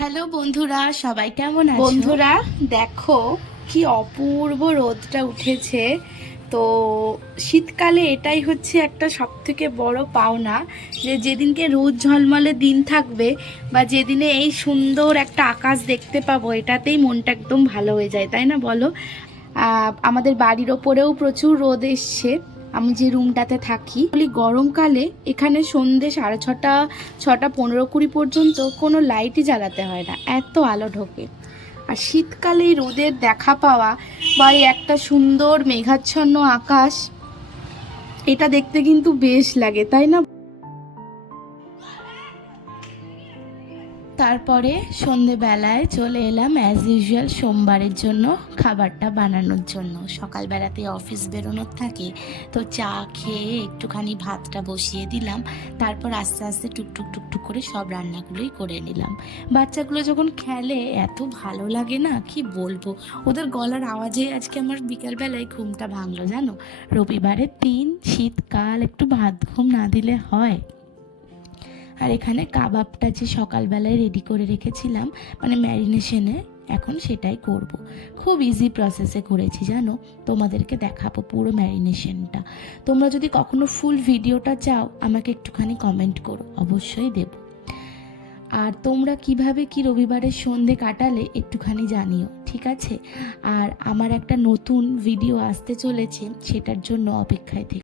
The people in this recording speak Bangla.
হ্যালো বন্ধুরা, সবাই কেমন আছো? বন্ধুরা দেখো কি অপূর্ব রোদটা উঠেছে। তো শীতকালে এটাই হচ্ছে একটা সবথেকে বড় পাওনা, যে যেদিনকে রোদ ঝলমলে দিন থাকবে বা যেদিনে এই সুন্দর একটা আকাশ দেখতে পাবো, এটাতেই মনটা একদম ভালো হয়ে যায়, তাই না বলো? আমাদের বাড়ির ওপরেও প্রচুর রোদ এসছে। আমি যে রুমটাতে থাকি, গরমকালে এখানে সন্ধে 6:30, 6:15-20 পর্যন্ত কোনো লাইটই জ্বালাতে হয় না, এত আলো ঢোকে। আর শীতকালে এই রোদের দেখা পাওয়া বা এই একটা সুন্দর মেঘাচ্ছন্ন আকাশ, এটা দেখতে কিন্তু বেশ লাগে, তাই না? তারপরে সন্ধেবেলায় চলে এলাম অ্যাজ ইউজুয়াল সোমবারের জন্য খাবারটা বানানোর জন্য। সকালবেলাতে অফিস বেরোনোর থাকে, তো চা খেয়ে একটুখানি ভাতটা বসিয়ে দিলাম। তারপর আস্তে আস্তে টুকটুক টুকটুক করে সব রান্নাগুলোই করে নিলাম। বাচ্চাগুলো যখন খেলে এত ভালো লাগে না, কি বলবো। ওদের গলার আওয়াজে আজকে আমার বিকালবেলায় ঘুমটা ভাঙলো জানো। রবিবারের দিন, শীতকাল, একটু ভাত ঘুম না দিলে হয়? আর এখানে কাবাবটা যে সকালবেলায় রেডি করে রেখেছিলাম, মানে ম্যারিনেশনে, এখন সেটাই করব। খুব ইজি প্রসেসে করেছি জানো, তোমাদেরকে দেখাবো পুরো ম্যারিনেশনটা। তোমরা যদি কখনো ফুল ভিডিওটা চাও আমাকে একটুখানি কমেন্ট করো, অবশ্যই দেব। আর তোমরা কিভাবে কি রবিবারের সন্ধে কাটালে একটুখানি জানিও, ঠিক আছে? আর আমার একটা নতুন ভিডিও আসতে চলেছে, সেটার জন্য অপেক্ষায় থেকে